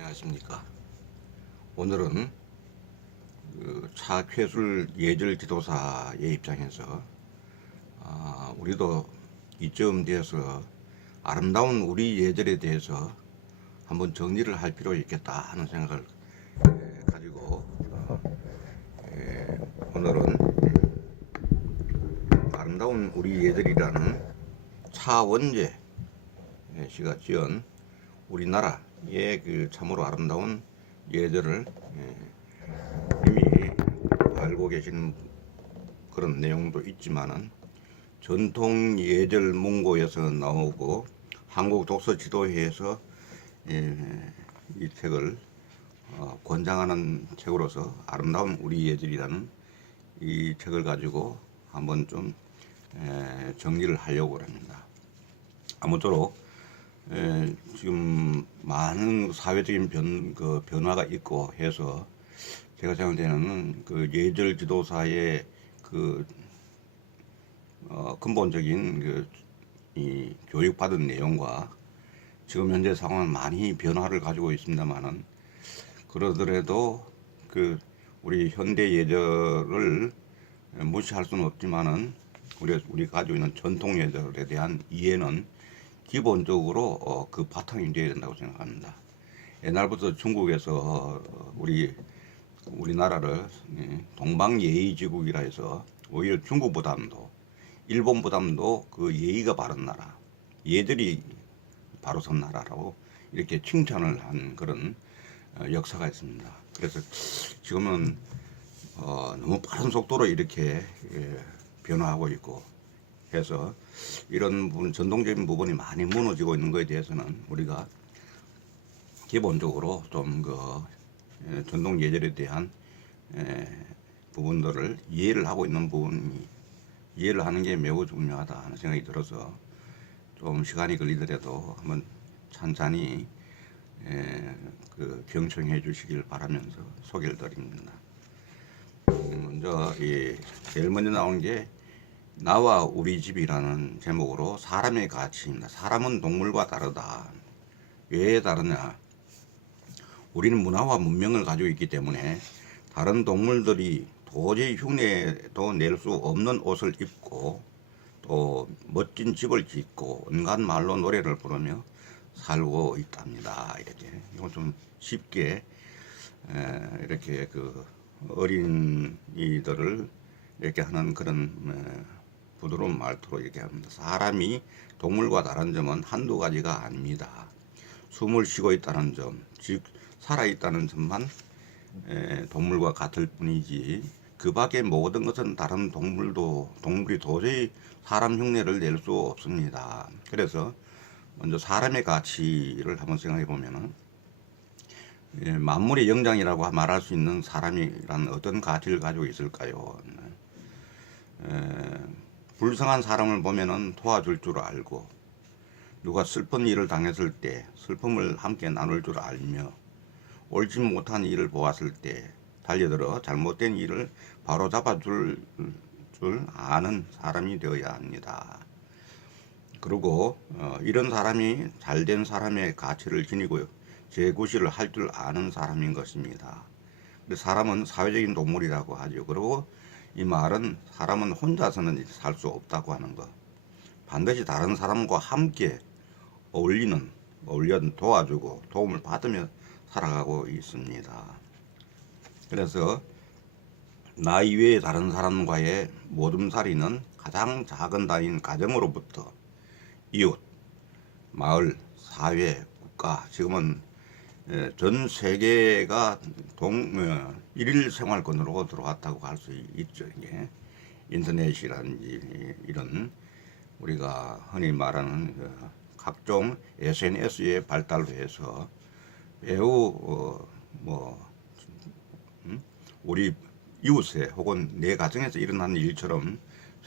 안녕하십니까. 오늘은 차쾌술 예절 지도사의 입장에서 우리도 이쯤 되어서 아름다운 우리 예절에 대해서 한번 정리를 할 필요 있겠다 하는 생각을 가지고 오늘은 아름다운 우리 예절이라는 차원재 씨가 지은 우리나라의 그 참으로 아름다운 예절을 이미 알고 계신 그런 내용도 있지만은 전통 예절 문고에서 나오고 한국 독서 지도회에서 이 책을 권장하는 책으로서 아름다운 우리 예절이라는 이 책을 가지고 한번 좀 정리를 하려고 합니다. 아무쪼록 지금 많은 사회적인 변화가 있고 해서 제가 생각할 때는 그 예절 지도사의 그 근본적인 이 교육받은 내용과 지금 현재 상황은 많이 변화를 가지고 있습니다만은 그러더라도 그 우리 현대 예절을 무시할 수는 없지만은 우리 가지고 있는 전통 예절에 대한 이해는 기본적으로 그 바탕이 되어야 된다고 생각합니다. 옛날부터 중국에서 우리나라를 동방예의지국이라 해서 오히려 중국보다도 일본보다도 그 예의가 바른 나라, 예절이 바로 선 나라라고 이렇게 칭찬을 한 그런 역사가 있습니다. 그래서 지금은 너무 빠른 속도로 이렇게 변화하고 있고 해서 이런 부분, 전통적인 부분이 많이 무너지고 있는 것에 대해서는 우리가 기본적으로 좀 전통 예절에 대한 부분들을 이해를 하고 있는 부분이 이해를 하는 게 매우 중요하다 하는 생각이 들어서 좀 시간이 걸리더라도 한번 찬찬히 경청해 주시길 바라면서 소개를 드립니다. 먼저 제일 먼저 나온 게 나와 우리 집이라는 제목으로 사람의 가치입니다. 사람은 동물과 다르다. 왜 다르냐? 우리는 문화와 문명을 가지고 있기 때문에 다른 동물들이 도저히 흉내도 낼 수 없는 옷을 입고 또 멋진 집을 짓고 온갖 말로 노래를 부르며 살고 있답니다. 이렇게 이건 좀 쉽게 이렇게 그 어린이들을 이렇게 하는 그런 부드러운 말투로 얘기합니다. 사람이 동물과 다른 점은 한두 가지가 아닙니다. 숨을 쉬고 있다는 점, 즉 살아있다는 점만 동물과 같을 뿐이지 그 밖의 모든 것은 다른 동물이 도저히 사람 흉내를 낼 수 없습니다. 그래서 먼저 사람의 가치를 한번 생각해 보면은 만물의 영장이라고 말할 수 있는 사람이란 어떤 가치를 가지고 있을까요? 불쌍한 사람을 보면은 도와줄 줄 알고 누가 슬픈 일을 당했을 때 슬픔을 함께 나눌 줄 알며 옳지 못한 일을 보았을 때 달려들어 잘못된 일을 바로잡아 줄 아는 사람이 되어야 합니다. 그리고 이런 사람이 잘된 사람의 가치를 지니고 재구실을 할 줄 아는 사람인 것입니다. 사람은 사회적인 동물이라고 하죠. 그리고 이 말은 사람은 혼자서는 살 수 없다고 하는 것. 반드시 다른 사람과 함께 어울려 도와주고 도움을 받으며 살아가고 있습니다. 그래서 나 이외의 다른 사람과의 모둠살이는 가장 작은 단위인 가정으로부터 이웃, 마을, 사회, 국가, 지금은 전 세계가 일일 생활권으로 들어왔다고 할 수 있죠. 이게 인터넷이라든지 이런 우리가 흔히 말하는 각종 SNS의 발달로 해서 매우 우리 이웃에 혹은 내 가정에서 일어나는 일처럼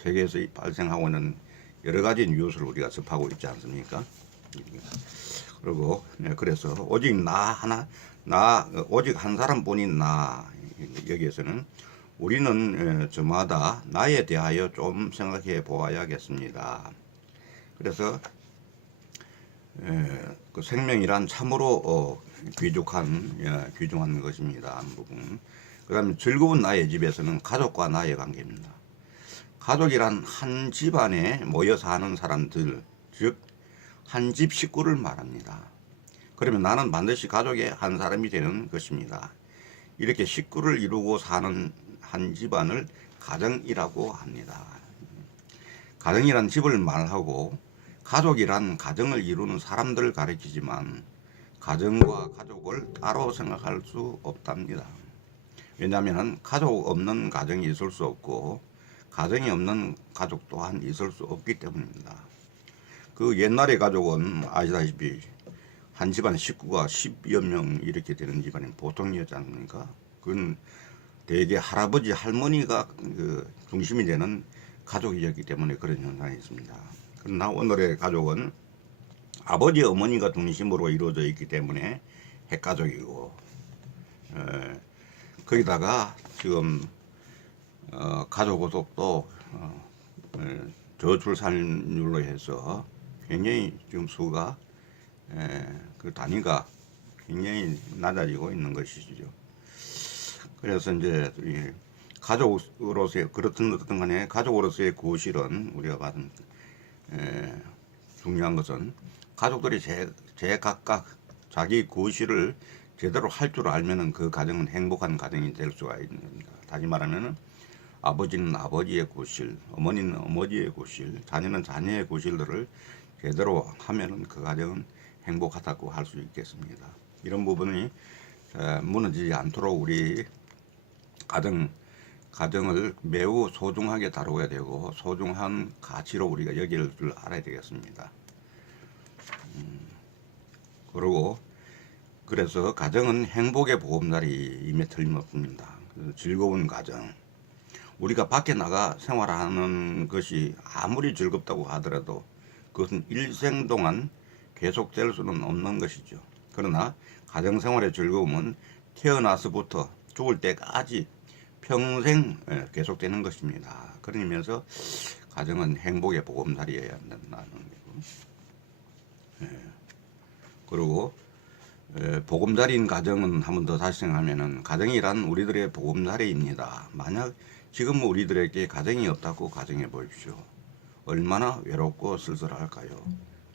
세계에서 발생하고 있는 여러 가지 뉴스를 우리가 접하고 있지 않습니까? 그리고 그래서 오직 오직 한 사람뿐인 나 여기에서는 우리는 저마다 나에 대하여 좀 생각해 보아야겠습니다. 그래서 그 생명이란 참으로 귀중한 것입니다. 한 부분. 그다음에 즐거운 나의 집에서는 가족과 나의 관계입니다. 가족이란 한 집안에 모여 사는 사람들, 즉 한 집 식구를 말합니다. 그러면 나는 반드시 가족의 한 사람이 되는 것입니다. 이렇게 식구를 이루고 사는 한 집안을 가정이라고 합니다. 가정이란 집을 말하고 가족이란 가정을 이루는 사람들을 가리키지만 가정과 가족을 따로 생각할 수 없답니다. 왜냐하면 가족 없는 가정이 있을 수 없고 가정이 없는 가족 또한 있을 수 없기 때문입니다. 그 옛날의 가족은 아시다시피 한 집안 식구가 10여 명 이렇게 되는 집안이 보통이었지 않습니까? 그건 대개 할아버지 할머니가 그 중심이 되는 가족이었기 때문에 그런 현상이 있습니다. 그러나 오늘의 가족은 아버지 어머니가 중심으로 이루어져 있기 때문에 핵가족이고 거기다가 지금 가족 구속도 저출산율로 해서 굉장히 지금 수가 그 단위가 굉장히 낮아지고 있는 것이죠. 그래서 이제 가족으로서의 그렇든 어떤 간에 가족으로서의 구실은 우리가 받은 중요한 것은 가족들이 각각 자기 구실을 제대로 할 줄 알면은 그 가정은 행복한 가정이 될 수가 있는 겁니다. 다시 말하면은 아버지는 아버지의 구실, 어머니는 어머니의 구실, 자녀는 자녀의 구실들을 제대로 하면은 그 가정은 행복하다고 할 수 있겠습니다. 이런 부분이 무너지지 않도록 우리 가정을 매우 소중하게 다루어야 되고 소중한 가치로 우리가 여길 줄 알아야 되겠습니다. 그래서 가정은 행복의 보금자리임에 틀림없습니다. 즐거운 가정. 우리가 밖에 나가 생활하는 것이 아무리 즐겁다고 하더라도 그것은 일생 동안 계속될 수는 없는 것이죠. 그러나 가정생활의 즐거움은 태어나서부터 죽을 때까지 평생 계속되는 것입니다. 그러면서 가정은 행복의 보금자리여야 한다는 거고. 그리고 보금자리인 가정은 한 번 더 다시 생각하면은 가정이란 우리들의 보금자리입니다. 만약 지금 우리들에게 가정이 없다고 가정해 보십시오. 얼마나 외롭고 쓸쓸할까요?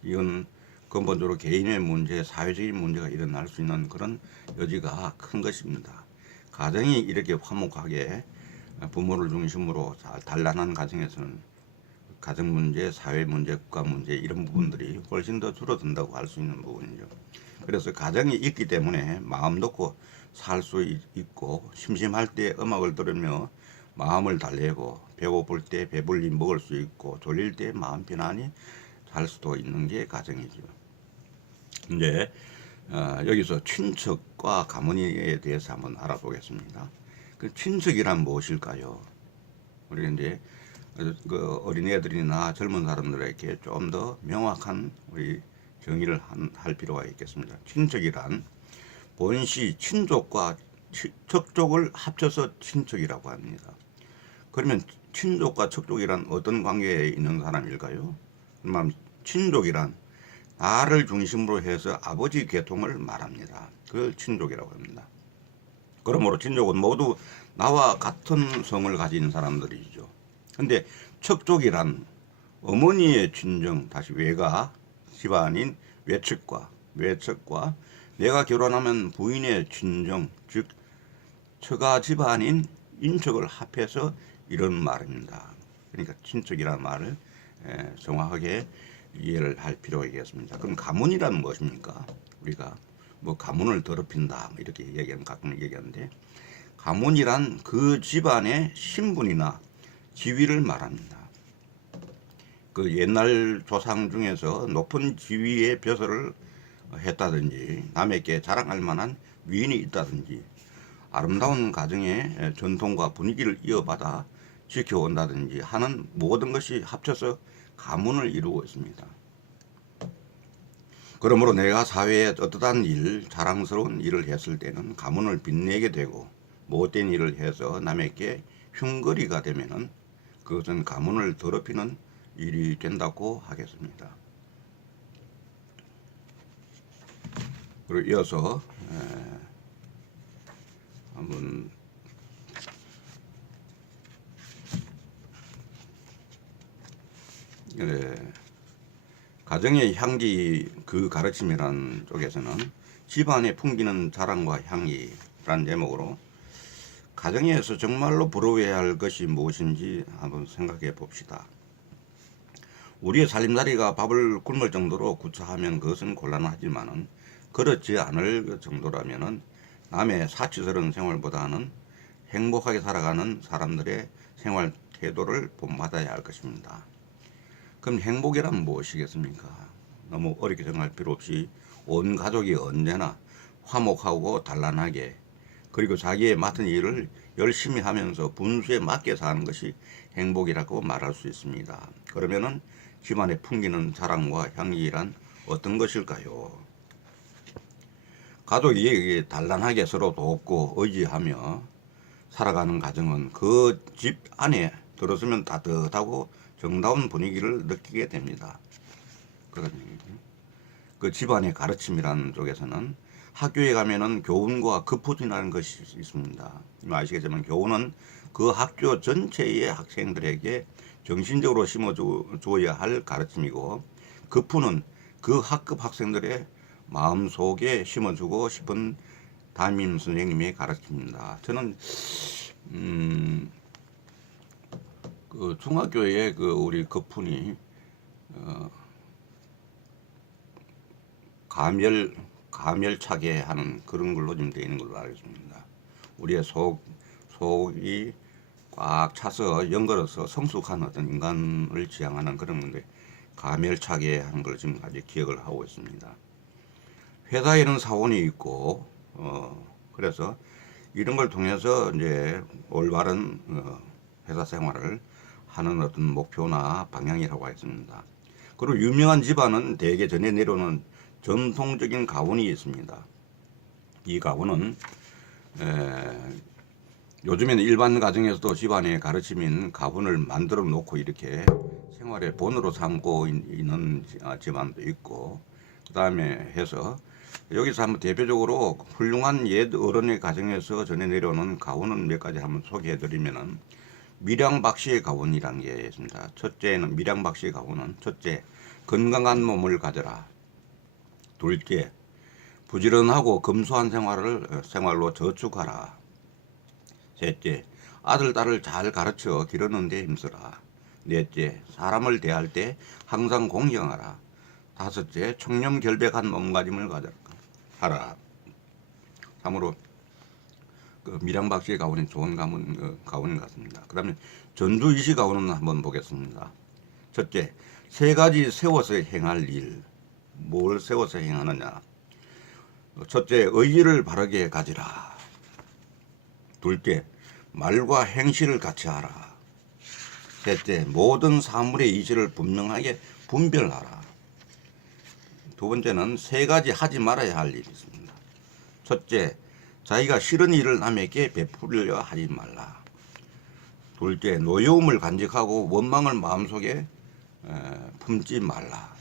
이건 근본적으로 개인의 문제, 사회적인 문제가 일어날 수 있는 그런 여지가 큰 것입니다. 가정이 이렇게 화목하게 부모를 중심으로 단란한 가정에서는 가정 문제, 사회 문제, 국가 문제 이런 부분들이 훨씬 더 줄어든다고 할 수 있는 부분이죠. 그래서 가정이 있기 때문에 마음 놓고 살 수 있고 심심할 때 음악을 들으며 마음을 달래고 배고플 때 배불리 먹을 수 있고 졸릴 때 마음 편안히 살 수도 있는 게 가정이죠. 이제 여기서 친척과 가문에 대해서 한번 알아보겠습니다. 그 친척이란 무엇일까요? 우리 이제 그 어린애들이나 젊은 사람들에게 좀 더 명확한 우리 정의를 할 필요가 있겠습니다. 친척이란 본시 친족과 척족을 합쳐서 친척이라고 합니다. 그러면 친족과 척족이란 어떤 관계에 있는 사람일까요? 그러면 친족이란 나를 중심으로 해서 아버지 계통을 말합니다. 그걸 친족이라고 합니다. 그러므로 친족은 모두 나와 같은 성을 가진 사람들이죠. 근데 척족이란 어머니의 친정, 다시 외가 집안인 외척과 내가 결혼하면 부인의 친정, 즉 처가 집안인 인척을 합해서 이런 말입니다. 그러니까 친척이라는 말을 정확하게 이해를 할 필요가 있겠습니다. 그럼 가문이란 무엇입니까? 우리가 뭐 가문을 더럽힌다 이렇게 얘기하는 가끔 얘기하는데 가문이란 그 집안의 신분이나 지위를 말합니다. 그 옛날 조상 중에서 높은 지위의 벼슬을 했다든지 남에게 자랑할 만한 위인이 있다든지 아름다운 가정의 전통과 분위기를 이어받아 지켜온다든지 하는 모든 것이 합쳐서 가문을 이루고 있습니다. 그러므로 내가 사회에 어떠한 자랑스러운 일을 했을 때는 가문을 빛내게 되고 못된 일을 해서 남에게 흉거리가 되면은 그것은 가문을 더럽히는 일이 된다고 하겠습니다. 그리고 이어서 한번 가정의 향기 그 가르침이라는 쪽에서는 집안에 풍기는 자랑과 향기라는 제목으로 가정에서 정말로 부러워해야 할 것이 무엇인지 한번 생각해 봅시다. 우리의 살림살이가 밥을 굶을 정도로 구차하면 그것은 곤란하지만은 그렇지 않을 정도라면은 남의 사치스러운 생활보다는 행복하게 살아가는 사람들의 생활 태도를 본받아야 할 것입니다. 그럼 행복이란 무엇이겠습니까? 너무 어렵게 생각할 필요 없이 온 가족이 언제나 화목하고 단란하게 그리고 자기의 맡은 일을 열심히 하면서 분수에 맞게 사는 것이 행복이라고 말할 수 있습니다. 그러면은 집안에 풍기는 자랑과 향기란 어떤 것일까요? 가족이 단란하게 서로 돕고 의지하며 살아가는 가정은 그 집 안에 들어서면 따뜻하고 정다운 분위기를 느끼게 됩니다. 그런 그 집안의 가르침이라는 쪽에서는 학교에 가면은 교훈과 급훈이라는 것이 있습니다. 아시겠지만 교훈은 그 학교 전체의 학생들에게 정신적으로 심어주어야 할 가르침이고 급훈은 그 학급 학생들의 마음속에 심어주고 싶은 담임 선생님의 가르침입니다. 저는 그 중학교에 그 우리 급훈이 가멸차게 하는 그런 걸로 좀 되어 있는 걸로 알고 있습니다. 우리의 속이 꽉 차서 연걸어서 성숙한 어떤 인간을 지향하는 그런 건데 가멸차게 하는 걸 지금 아직 기억을 하고 있습니다. 회사에는 사원이 있고 그래서 이런 걸 통해서 이제 올바른 회사 생활을 하는 어떤 목표나 방향이라고 하겠습니다. 그리고 유명한 집안은 대개 전해 내려오는 전통적인 가훈이 있습니다. 이 가훈은 요즘에는 일반 가정에서도 집안의 가르침인 가훈을 만들어 놓고 이렇게 생활의 본으로 삼고 있는 집안도 있고 그 다음에 해서 여기서 한번 대표적으로 훌륭한 옛 어른의 가정에서 전해 내려오는 가훈은 몇 가지 한번 소개해 드리면은 밀양박씨의 가훈이라는 게 있습니다. 첫째는 밀양박씨의 가훈은 첫째 건강한 몸을 가져라. 둘째 부지런하고 검소한 생활로 저축하라. 셋째 아들 딸을 잘 가르쳐 기르는 데 힘써라. 넷째 사람을 대할 때 항상 공경하라. 다섯째 청렴결백한 몸가짐을 가져라. 참으로 그 밀양박씨의 가훈이 좋은 가훈인 것 같습니다. 그 다음에 전주이시 가훈은 한번 보겠습니다. 첫째, 세 가지 세워서 행할 일. 뭘 세워서 행하느냐. 첫째, 의지를 바르게 가지라. 둘째, 말과 행실을 같이 하라. 셋째, 모든 사물의 이치를 분명하게 분별하라. 두 번째는 세 가지 하지 말아야 할 일이 있습니다. 첫째, 자기가 싫은 일을 남에게 베풀려 하지 말라. 둘째, 노여움을 간직하고 원망을 마음속에 품지 말라.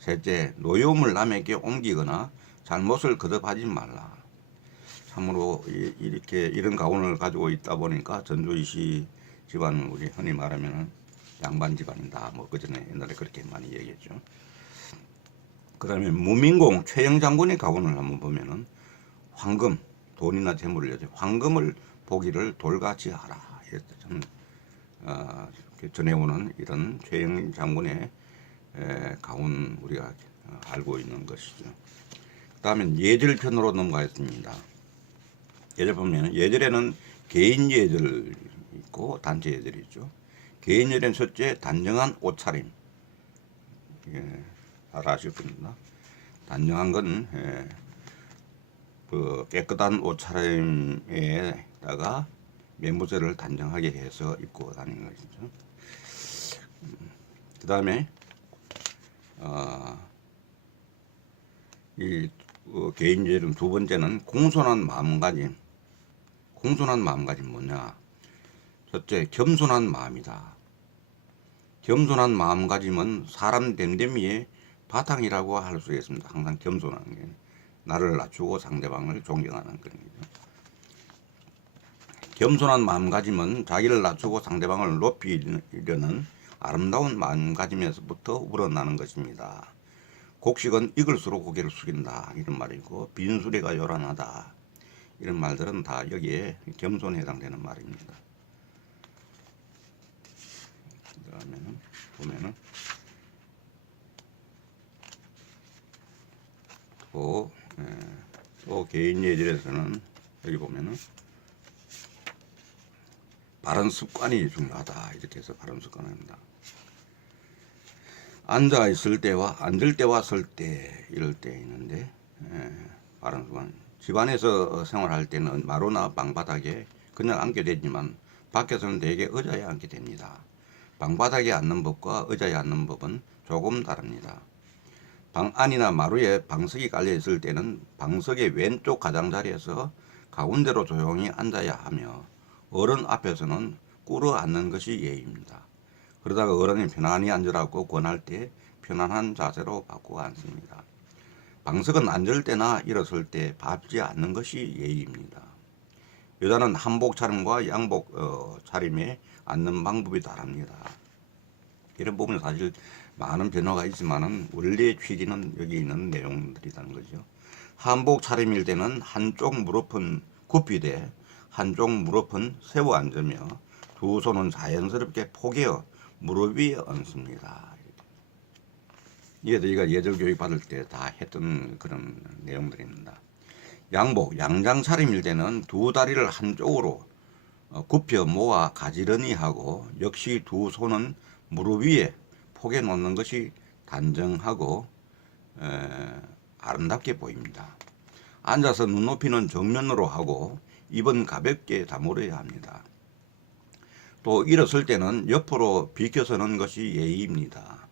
셋째, 노여움을 남에게 옮기거나 잘못을 거듭하지 말라. 참으로 이렇게 이런 가훈을 가지고 있다 보니까 전주이시 집안은 우리 흔히 말하면 양반 집안이다. 뭐 그전에 옛날에 그렇게 많이 얘기했죠. 그다음에 무민공 최영 장군의 가훈을 한번 보면은 황금, 돈이나 재물을 여자 황금을 보기를 돌같이 하라. 이렇게 전해오는 이런 최영 장군의 가훈 우리가 알고 있는 것이죠. 그다음에 예절편으로 넘어가겠습니다. 예절 보면 예절에는 개인 예절 있고 단체 예절이 있죠. 개인 예절은 첫째 단정한 옷차림. 잘 아실 겁니다. 단정한 건 그 깨끗한 옷차림에다가 매무새를 단정하게 해서 입고 다니는 것이죠. 그 다음에 이 개인 예절은 두 번째는 공손한 마음가짐. 공손한 마음가짐 뭐냐? 첫째 겸손한 마음이다. 겸손한 마음가짐은 사람 됨됨이의 바탕이라고 할 수 있습니다. 항상 겸손한 게 나를 낮추고 상대방을 존경하는 그런 거죠. 겸손한 마음가짐은 자기를 낮추고 상대방을 높이려는 아름다운 마음가짐에서부터 우러나는 것입니다. 곡식은 익을수록 고개를 숙인다 이런 말이고, 빈수레가 요란하다 이런 말들은 다 여기에 겸손에 해당되는 말입니다. 그다음에는 보면은 또 개인 예절에서는 여기 보면은 바른 습관이 중요하다 이렇게 해서 바른 습관을 합니다. 앉아 있을 때와 앉을 때와 설 때 이럴 때 있는데, 바른 습관. 집안에서 생활할 때는 마루나 방바닥에 그냥 앉게 되지만 밖에서는 대개 의자에 앉게 됩니다. 방바닥에 앉는 법과 의자에 앉는 법은 조금 다릅니다. 방 안이나 마루에 방석이 깔려 있을 때는 방석의 왼쪽 가장자리에서 가운데로 조용히 앉아야 하며, 어른 앞에서는 꿇어 앉는 것이 예의입니다. 그러다가 어른이 편안히 앉으라고 권할 때 편안한 자세로 바꾸어 앉습니다. 방석은 앉을 때나 일어설 때 밟지 않는 것이 예의입니다. 여자는 한복 차림과 양복 차림에 앉는 방법이 다릅니다. 이런 부분은 사실 많은 변화가 있지만은 원래 취지는 여기 있는 내용들이라는 거죠. 한복 차림일 때는 한쪽 무릎은 굽히되 한쪽 무릎은 세워 앉으며 두 손은 자연스럽게 포개어 무릎 위에 얹습니다. 이게 저희가 예절 교육 받을 때 다 했던 그런 내용들입니다. 양복, 양장 차림일 때는 두 다리를 한쪽으로 굽혀 모아 가지런히 하고, 역시 두 손은 무릎 위에 포개 놓는 것이 단정하고 아름답게 보입니다. 앉아서 눈높이는 정면으로 하고 입은 가볍게 다물어야 합니다. 또 일어설 때는 옆으로 비켜서는 것이 예의입니다.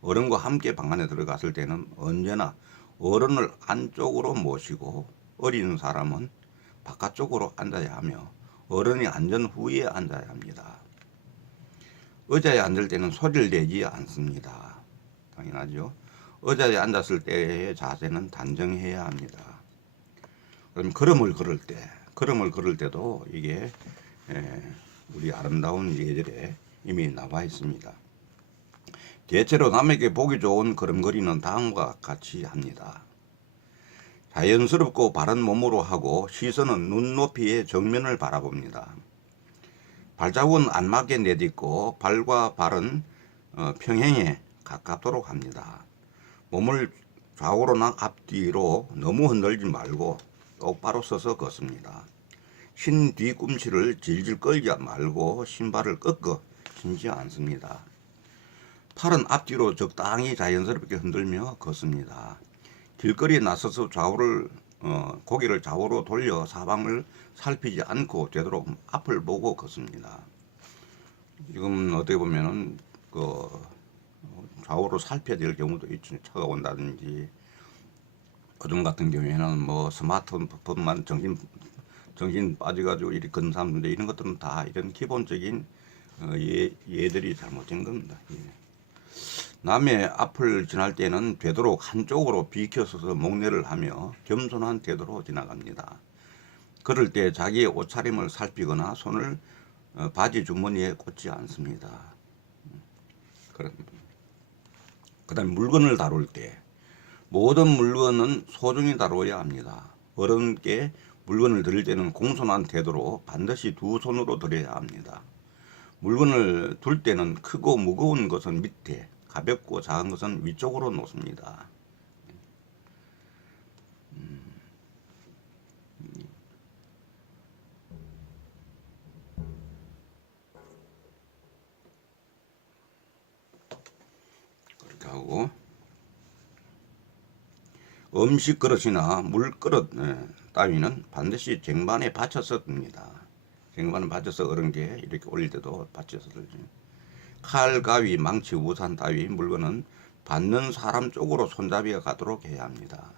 어른과 함께 방 안에 들어갔을 때는 언제나 어른을 안쪽으로 모시고 어린 사람은 바깥쪽으로 앉아야 하며 어른이 앉은 후에 앉아야 합니다. 의자에 앉을 때는 소리를 내지 않습니다. 당연하죠. 의자에 앉았을 때의 자세는 단정해야 합니다. 그럼 걸음을 걸을 때도 이게 우리 아름다운 예절에 이미 나와 있습니다. 대체로 남에게 보기 좋은 걸음걸이는 다음과 같이 합니다. 자연스럽고 바른 몸으로 하고 시선은 눈높이의 정면을 바라봅니다. 발자국은 안맞게 내딛고 발과 발은 평행에 가깝도록 합니다. 몸을 좌우로나 앞뒤로 너무 흔들지 말고 똑바로 서서 걷습니다. 신 뒤꿈치를 질질 끌지 말고 신발을 꺾어 신지 않습니다. 팔은 앞뒤로 적당히 자연스럽게 흔들며 걷습니다. 길거리에 나서서 고개를 좌우로 돌려 사방을 살피지 않고 되도록 앞을 보고 걷습니다. 지금 어떻게 보면은 좌우로 살펴야 될 경우도 있죠. 차가 온다든지, 요즘 같은 경우에는 뭐 스마트폰만 정신 빠져가지고 이렇게 걷는 사람들인데, 이런 것들은 다 이런 기본적인 예들이 잘못된 겁니다. 예. 남의 앞을 지날 때는 되도록 한쪽으로 비켜서서 목례를 하며 겸손한 태도로 지나갑니다. 그럴 때 자기의 옷차림을 살피거나 손을 바지 주머니에 꽂지 않습니다. 그다음 물건을 다룰 때 모든 물건은 소중히 다루어야 합니다. 어른께 물건을 드릴 때는 공손한 태도로 반드시 두 손으로 드려야 합니다. 물건을 둘 때는 크고 무거운 것은 밑에, 가볍고 작은 것은 위쪽으로 놓습니다. 그렇게 하고, 음식 그릇이나 물그릇 따위는 반드시 쟁반에 받쳐서 듭니다. 쟁반을 받쳐서 어른께 이렇게 올릴 때도 받쳐서 들죠. 칼, 가위, 망치, 우산 따위 물건은 받는 사람 쪽으로 손잡이가 가도록 해야 합니다.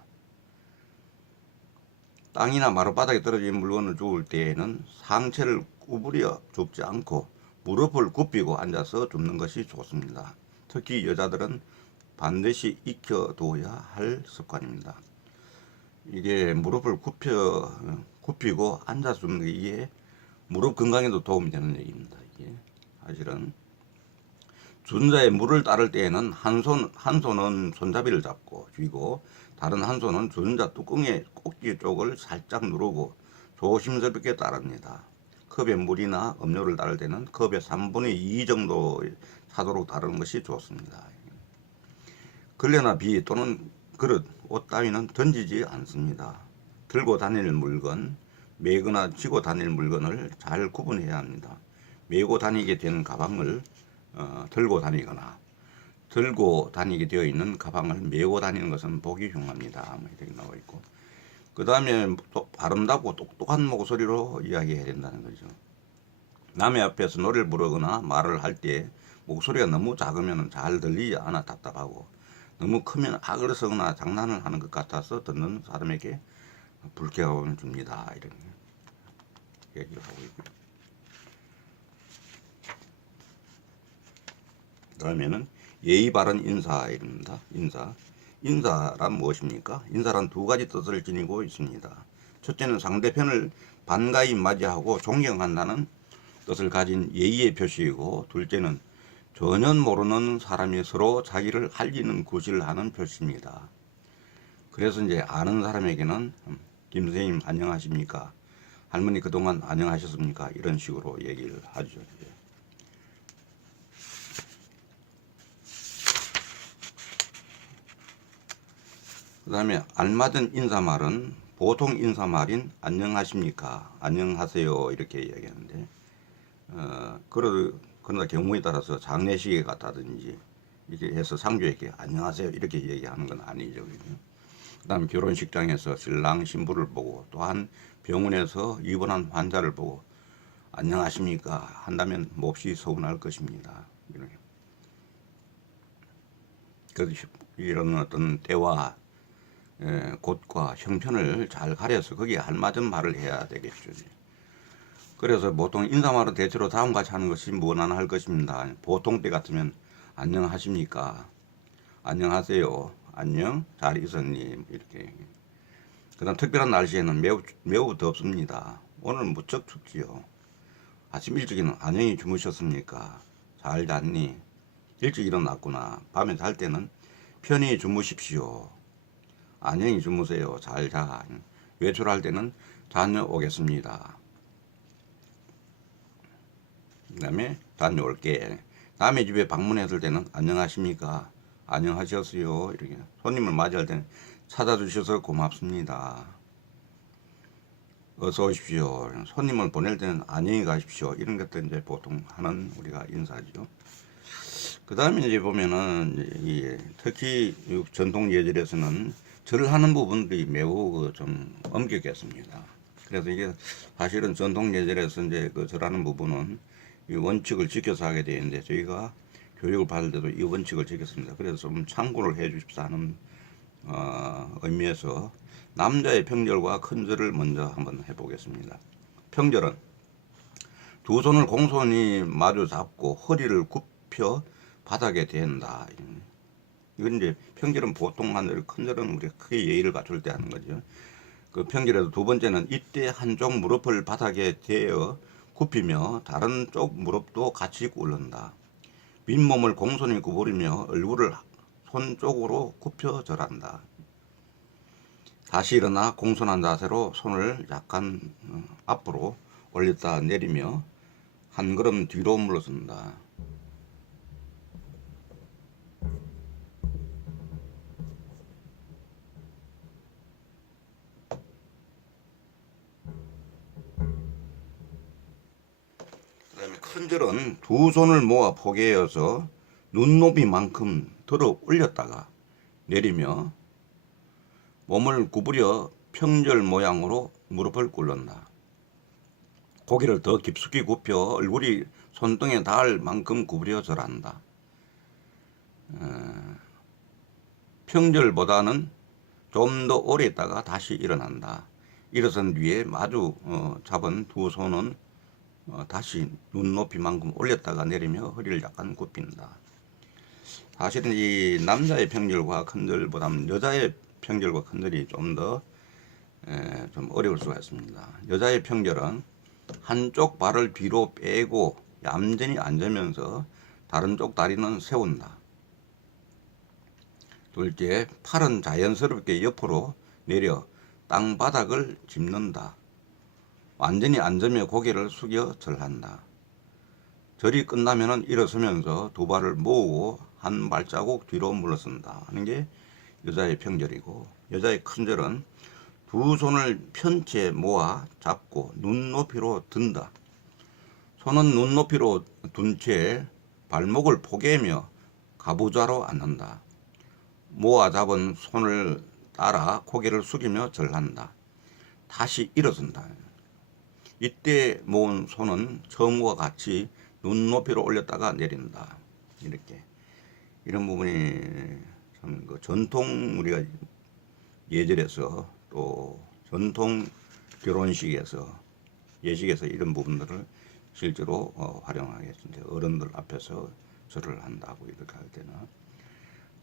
땅이나 마룻바닥에 떨어진 물건을 주울 때에는 상체를 구부려 줍지 않고 무릎을 굽히고 앉아서 줍는 것이 좋습니다. 특히 여자들은 반드시 익혀두어야 할 습관입니다. 이게 무릎을 굽히고 앉아서 줍는 게 이게 무릎 건강에도 도움이 되는 얘기입니다. 이게 사실은 준자의 물을 따를 때에는 한 손은 손잡이를 잡고 쥐고 다른 한 손은 준자 뚜껑의 꼭지 쪽을 살짝 누르고 조심스럽게 따릅니다. 컵에 물이나 음료를 따를 때는 컵의 3분의 2 정도 차도록 따르는 것이 좋습니다. 걸레나 비 또는 그릇, 옷 따위는 던지지 않습니다. 들고 다닐 물건, 메거나 쥐고 다닐 물건을 잘 구분해야 합니다. 메고 다니게 된 가방을 들고 다니거나 들고 다니게 되어 있는 가방을 메고 다니는 것은 보기 흉합니다. 이렇게 나와 있고, 그 다음에 또 아름답고 똑똑한 목소리로 이야기해야 된다는 거죠. 남의 앞에서 노래를 부르거나 말을 할 때 목소리가 너무 작으면 잘 들리지 않아 답답하고, 너무 크면 악을 쓰거나 장난을 하는 것 같아서 듣는 사람에게 불쾌감을 줍니다. 이런 얘기를 하고 있고요. 다음에는 예의 바른 인사입니다. 인사란 무엇입니까? 인사란 두 가지 뜻을 지니고 있습니다. 첫째는 상대편을 반가이 맞이하고 존경한다는 뜻을 가진 예의의 표시이고, 둘째는 전혀 모르는 사람이 서로 자기를 알리는 구실을 하는 표시입니다. 그래서 이제 아는 사람에게는 김 선생님 안녕하십니까? 할머니 그동안 안녕하셨습니까? 이런 식으로 얘기를 하죠. 그 다음에 알맞은 인사말은 보통 인사말인 안녕하십니까? 안녕하세요. 이렇게 이야기하는데, 그러나 경우에 따라서 장례식에 갔다든지 이렇게 해서 상주에게 안녕하세요. 이렇게 얘기하는 건 아니죠. 그 다음 결혼식장에서 신랑 신부를 보고, 또한 병원에서 입원한 환자를 보고 안녕하십니까? 한다면 몹시 서운할 것입니다. 그래서 이런 어떤 때와 곳과 형편을 잘 가려서 거기에 알맞은 말을 해야 되겠죠. 그래서 보통 인사말은 대체로 다음과 같이 하는 것이 무난할 것입니다. 보통 때 같으면 안녕하십니까? 안녕하세요. 안녕? 잘 있었니? 이렇게. 그 다음 특별한 날씨에는 매우 덥습니다. 오늘 무척 춥지요. 아침 일찍에는 안녕히 주무셨습니까? 잘 잤니? 일찍 일어났구나. 밤에 잘 때는 편히 주무십시오. 안녕히 주무세요. 잘 자. 외출할 때는 다녀오겠습니다. 그 다음에 다녀올게. 남의 집에 방문했을 때는 안녕하십니까? 안녕하셨어요. 이렇게 손님을 맞이할 때는 찾아주셔서 고맙습니다. 어서 오십시오. 손님을 보낼 때는 안녕히 가십시오. 이런 것들 이제 보통 하는 우리가 인사죠. 그 다음에 이제 보면은 특히 전통 예절에서는 절을 하는 부분들이 매우 좀 엄격했습니다. 그래서 이게 사실은 전통 예절에서 이제 그 절하는 부분은 이 원칙을 지켜서 하게 되는데, 저희가 교육을 받을 때도 이 원칙을 지켰습니다. 그래서 좀 참고를 해 주십사 하는 의미에서 남자의 평절과 큰절을 먼저 한번 해보겠습니다. 평절은 두 손을 공손히 마주 잡고 허리를 굽혀 바닥에 댄다. 이건 이제 평절은 보통 하늘, 큰절은 우리가 크게 예의를 갖출 때 하는 거죠. 그 평절에도 두 번째는 이때 한쪽 무릎을 바닥에 대어 굽히며 다른 쪽 무릎도 같이 꿇는다. 윗몸을 공손히 구부리며 얼굴을 손 쪽으로 굽혀 절한다. 다시 일어나 공손한 자세로 손을 약간 앞으로 올렸다 내리며 한 걸음 뒤로 물러선다. 그다음에 큰절은 두 손을 모아 포개어서 눈높이만큼 들어 올렸다가 내리며 몸을 구부려 평절 모양으로 무릎을 꿇는다. 고개를 더 깊숙이 굽혀 얼굴이 손등에 닿을 만큼 구부려 절한다. 평절보다는 좀 더 오래 있다가 다시 일어난다. 일어선 뒤에 마주 잡은 두 손은 다시 눈높이만큼 올렸다가 내리며 허리를 약간 굽힌다. 사실은 이 남자의 평절과 큰절보다는 여자의 평절과 큰절이 좀 더 좀 어려울 수가 있습니다. 여자의 평절은 한쪽 발을 뒤로 빼고 얌전히 앉으면서 다른 쪽 다리는 세운다. 둘째, 팔은 자연스럽게 옆으로 내려 땅바닥을 짚는다. 완전히 앉으며 고개를 숙여 절한다. 절이 끝나면 일어서면서 두 발을 모으고 한 발자국 뒤로 물러선다 하는 게 여자의 평절이고, 여자의 큰절은 두 손을 편채 모아 잡고 눈높이로 든다. 손은 눈높이로 둔 채 발목을 포개며 가부좌로 앉는다. 모아 잡은 손을 따라 고개를 숙이며 절한다. 다시 일어선다. 이때 모은 손은 처음과 같이 눈높이로 올렸다가 내린다. 이렇게 이런 부분이 참 그 전통 우리가 예절에서 또 전통 결혼식에서 예식에서 이런 부분들을 실제로 활용하겠습니다. 어른들 앞에서 절을 한다고 이렇게 할 때는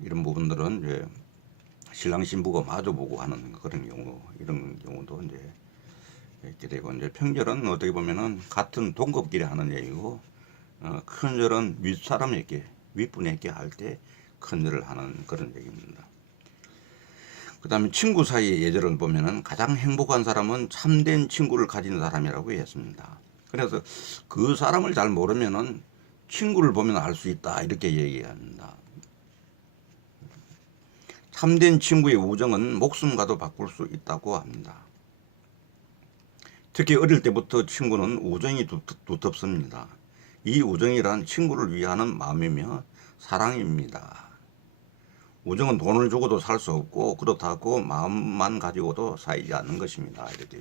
이런 부분들은 이제 신랑 신부가 마주보고 하는 그런 경우, 이런 경우도 이제 있게 되고, 이제 평절은 어떻게 보면은 같은 동급끼리 하는 얘기고, 큰절은 윗사람에게, 윗분에게 할 때 큰절을 하는 그런 얘기입니다. 그 다음에 친구 사이의 예절을 보면은 가장 행복한 사람은 참된 친구를 가진 사람이라고 했습니다. 그래서 그 사람을 잘 모르면은 친구를 보면 알 수 있다 이렇게 얘기합니다. 참된 친구의 우정은 목숨과도 바꿀 수 있다고 합니다. 특히 어릴 때부터 친구는 우정이 두텁습니다. 이 우정이란 친구를 위하는 마음이며 사랑입니다. 우정은 돈을 주고도 살 수 없고 그렇다고 마음만 가지고도 쌓이지 않는 것입니다. 이렇게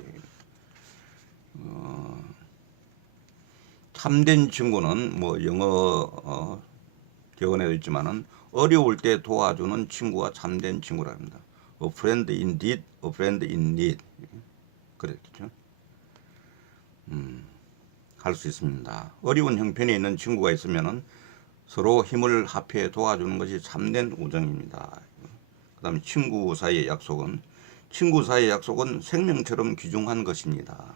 참된 친구는 뭐 영어 격언에도 있지만은 어려울 때 도와주는 친구가 참된 친구라 합니다. A friend indeed, a friend in need. 그랬죠. 할 수 있습니다. 어려운 형편에 있는 친구가 있으면은 서로 힘을 합해 도와주는 것이 참된 우정입니다. 그 다음에 친구 사이의 약속은 생명처럼 귀중한 것입니다.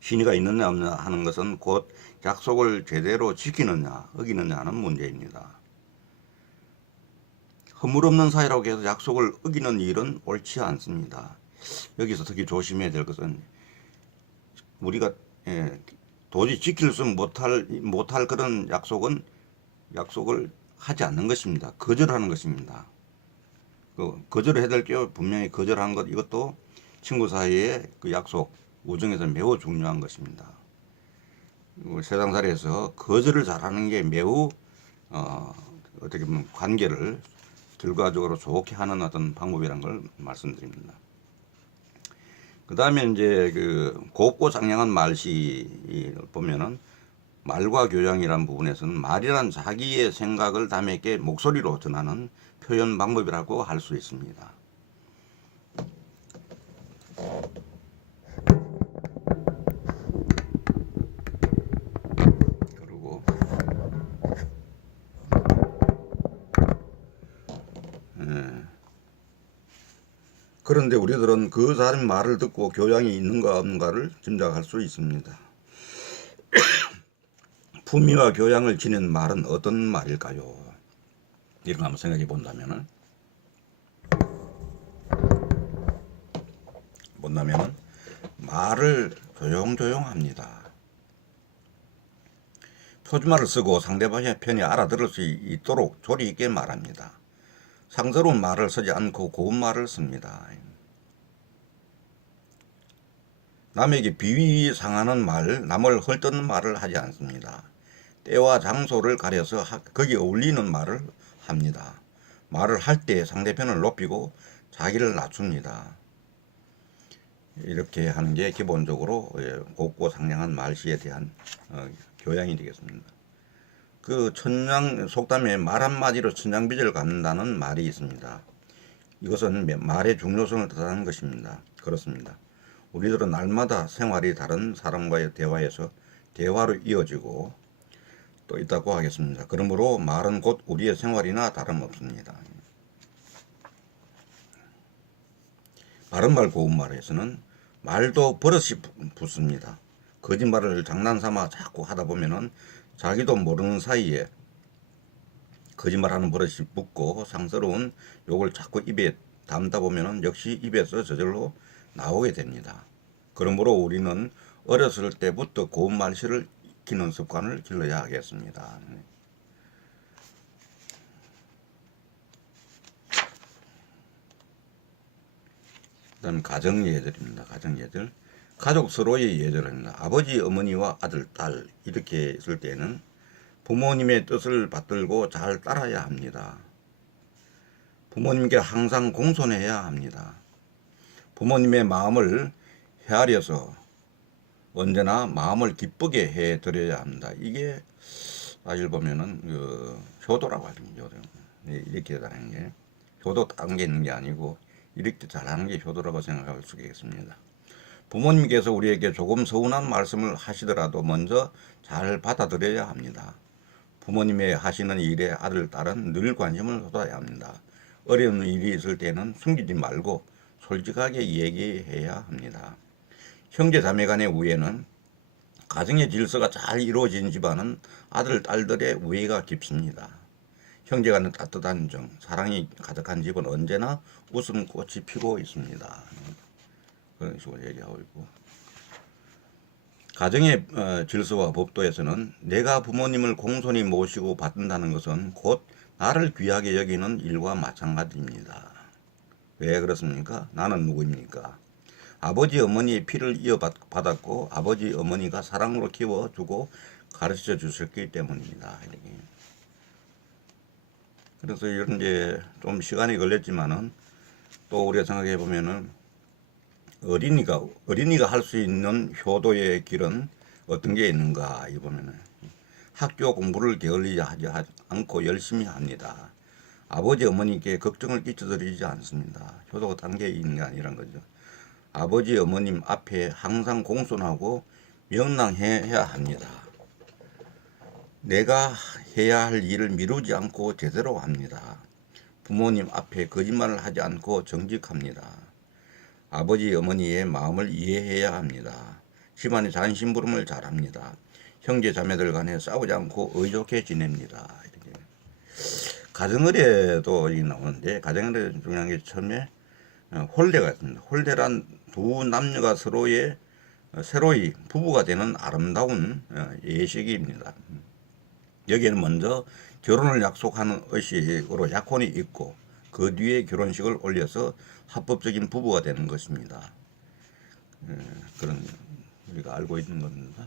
신의가 있느냐 없느냐 하는 것은 곧 약속을 제대로 지키느냐 어기느냐 하는 문제입니다. 허물없는 사이라고 해서 약속을 어기는 일은 옳지 않습니다. 여기서 특히 조심해야 될 것은 우리가 도저히 지킬 수 못할 그런 약속을 하지 않는 것입니다. 거절하는 것입니다. 거절을 해야 될 게 분명히 거절하는 것, 이것도 친구 사이의 그 약속, 우정에서 매우 중요한 것입니다. 세상살이에서 거절을 잘하는 게 매우 어떻게 보면 관계를 결과적으로 좋게 하는 어떤 방법이라는 걸 말씀드립니다. 그 다음에 이제 그 곱고 상냥한 말씨 보면은 말과 교양이란 부분에서는 말이란 자기의 생각을 남에게 목소리로 전하는 표현 방법이라고 할 수 있습니다. 그리고 그런데 우리들은 그 사람의 말을 듣고 교양이 있는가 없는가를 짐작할 수 있습니다. 품위와 교양을 지닌 말은 어떤 말일까요? 이런 거 한번 생각해 본다면은 말을 조용조용합니다. 표준말을 쓰고 상대방의 편이 알아들을 수 있도록 조리 있게 말합니다. 상스러운 말을 쓰지 않고 고운 말을 씁니다. 남에게 비위 상하는 말, 남을 헐뜯는 말을 하지 않습니다. 때와 장소를 가려서 거기에 어울리는 말을 합니다. 말을 할 때 상대편을 높이고 자기를 낮춥니다. 이렇게 하는 게 기본적으로 곱고 상냥한 말씨에 대한 교양이 되겠습니다. 그 속담에 말 한마디로 천냥빚을 갚는다는 말이 있습니다. 이것은 말의 중요성을 뜻하는 것입니다. 그렇습니다. 우리들은 날마다 생활이 다른 사람과의 대화에서 대화로 이어지고 또 있다고 하겠습니다. 그러므로 말은 곧 우리의 생활이나 다름없습니다. 바른말 고운말에서는 말도 버릇이 붙습니다. 거짓말을 장난삼아 자꾸 하다 보면은 자기도 모르는 사이에 거짓말하는 버릇이 붙고 상스러운 욕을 자꾸 입에 담다 보면은 역시 입에서 저절로 나오게 됩니다. 그러므로 우리는 어렸을 때부터 고운 말씨를 익히는 습관을 길러야 하겠습니다. 그다음 가정 예절입니다. 가정 예절. 가족 서로의 예절을 합니다. 아버지, 어머니와 아들, 딸 이렇게 있을 때는 부모님의 뜻을 받들고 잘 따라야 합니다. 부모님께 항상 공손해야 합니다. 부모님의 마음을 헤아려서 언제나 마음을 기쁘게 해 드려야 합니다. 이게 사실 보면은 효도라고 합니다. 효도. 이렇게 하는 게 효도 딴 게 있는 게 아니고 이렇게 잘하는 게 효도라고 생각할 수 있겠습니다. 부모님께서 우리에게 조금 서운한 말씀을 하시더라도 먼저 잘 받아들여야 합니다. 부모님의 하시는 일에 아들, 딸은 늘 관심을 쏟아야 합니다. 어려운 일이 있을 때는 숨기지 말고 솔직하게 얘기해야 합니다. 형제 자매 간의 우애는 가정의 질서가 잘 이루어진 집안은 아들, 딸들의 우애가 깊습니다. 형제 간의 따뜻한 정, 사랑이 가득한 집은 언제나 웃음꽃이 피고 있습니다. 그런 식으로 얘기하고 있고, 가정의 질서와 법도에서는 내가 부모님을 공손히 모시고 받는다는 것은 곧 나를 귀하게 여기는 일과 마찬가지입니다. 왜 그렇습니까? 나는 누구입니까? 아버지 어머니의 피를 이어받았고 아버지 어머니가 사랑으로 키워주고 가르쳐 주셨기 때문입니다. 이렇게. 그래서 이런 이제 좀 시간이 걸렸지만은 또 우리가 생각해 보면은 어린이가 할 수 있는 효도의 길은 어떤 게 있는가 이 보면은 학교 공부를 게을리 하지 않고 열심히 합니다. 아버지 어머니께 걱정을 끼쳐드리지 않습니다. 효도가 딴 게 있는 게 아니란 거죠. 아버지 어머님 앞에 항상 공손하고 명랑해야 합니다. 내가 해야 할 일을 미루지 않고 제대로 합니다. 부모님 앞에 거짓말을 하지 않고 정직합니다. 아버지 어머니의 마음을 이해해야 합니다. 집안의 잔심부름을 잘합니다. 형제 자매들 간에 싸우지 않고 의좋게 지냅니다. 이렇게. 가정의례도 나오는데 가정의례 중요한 게 처음에 혼례가 있습니다. 혼례란 두 남녀가 새로이 부부가 되는 아름다운 예식입니다. 여기에는 먼저 결혼을 약속하는 의식으로 약혼이 있고 그 뒤에 결혼식을 올려서 합법적인 부부가 되는 것입니다. 그런 우리가 알고 있는 겁니다.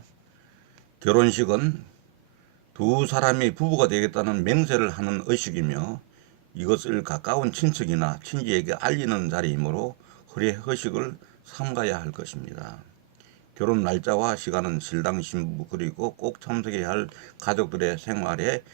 결혼식은 두 사람이 부부가 되겠다는 맹세를 하는 의식이며 이것을 가까운 친척이나 친지에게 알리는 자리이므로 허례허식을 삼가야 할 것입니다. 결혼 날짜와 시간은 신랑 신부 그리고 꼭 참석해야 할 가족들의 생활에